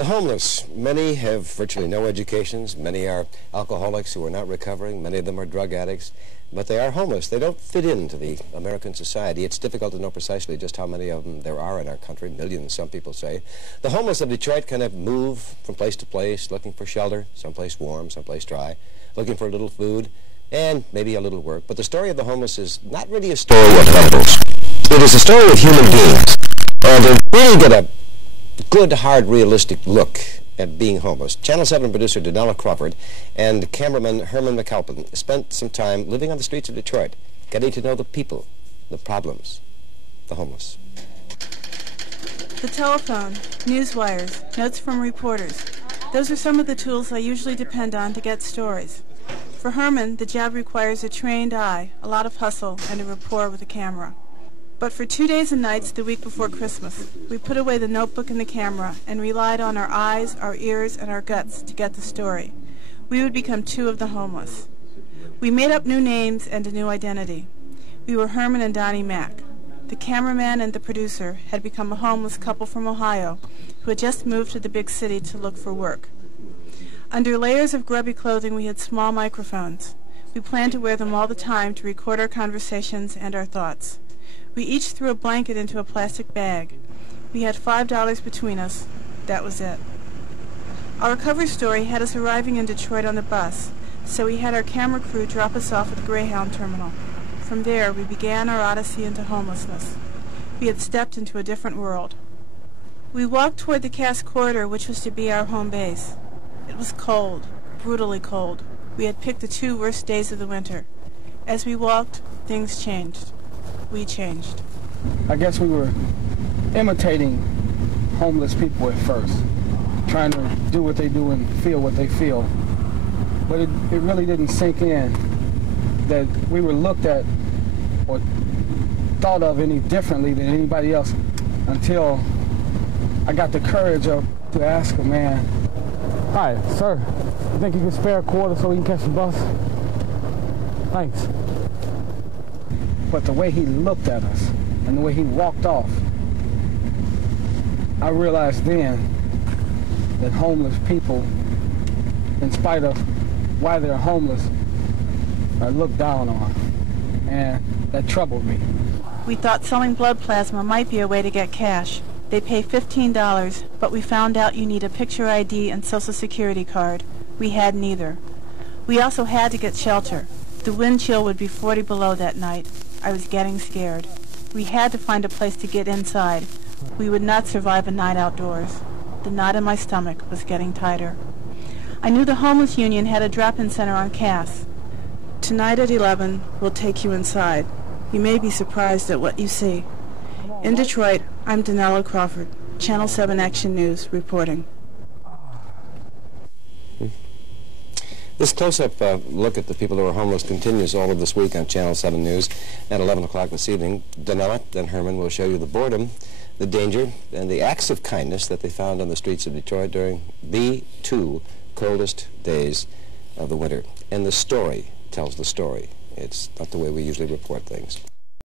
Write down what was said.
The homeless, many have virtually no educations. Many are alcoholics who are not recovering. Many of them are drug addicts, but they are homeless. They don't fit into the American society. It's difficult to know precisely just how many of them there are in our country, millions, some people say. The homeless of Detroit kind of move from place to place, looking for shelter, someplace warm, someplace dry, looking for a little food, and maybe a little work. But the story of the homeless is not really a story of labels. It is a story of human beings. And to really get a good, hard, realistic look at being homeless, Channel 7 producer Donella Crawford and cameraman Herman McKalpain spent some time living on the streets of Detroit, getting to know the people, the problems, the homeless. The telephone, news wires, notes from reporters. Those are some of the tools I usually depend on to get stories. For Herman, the job requires a trained eye, a lot of hustle, and a rapport with a camera. But for 2 days and nights the week before Christmas, we put away the notebook and the camera and relied on our eyes, our ears, and our guts to get the story. We would become two of the homeless. We made up new names and a new identity. We were Herman and Donnie Mack. The cameraman and the producer had become a homeless couple from Ohio who had just moved to the big city to look for work. Under layers of grubby clothing, we had small microphones. We planned to wear them all the time to record our conversations and our thoughts. We each threw a blanket into a plastic bag. We had $5 between us. That was it. Our recovery story had us arriving in Detroit on the bus, so we had our camera crew drop us off at the Greyhound terminal. From there, we began our odyssey into homelessness. We had stepped into a different world. We walked toward the Cass Corridor, which was to be our home base. It was cold, brutally cold. We had picked the 2 worst days of the winter. As we walked, things changed. We changed. I guess we were imitating homeless people at first, trying to do what they do and feel what they feel. But it really didn't sink in that we were looked at or thought of any differently than anybody else until I got the courage up to ask a man, "Hi, sir, you think you can spare a quarter so we can catch the bus? Thanks." But the way he looked at us and the way he walked off, I realized then that homeless people, in spite of why they're homeless, are looked down on, and that troubled me. We thought selling blood plasma might be a way to get cash. They pay $15, but we found out you need a picture ID and Social Security card. We had neither. We also had to get shelter. The wind chill would be 40 below that night. I was getting scared. We had to find a place to get inside. We would not survive a night outdoors. The knot in my stomach was getting tighter. I knew the Homeless Union had a drop-in center on Cass. Tonight at 11, we'll take you inside. You may be surprised at what you see. In Detroit, I'm Donella Crawford, Channel 7 Action News, reporting. This close-up look at the people who are homeless continues all of this week on Channel 7 News at 11 o'clock this evening. Donella and Herman will show you the boredom, the danger, and the acts of kindness that they found on the streets of Detroit during the 2 coldest days of the winter. And the story tells the story. It's not the way we usually report things.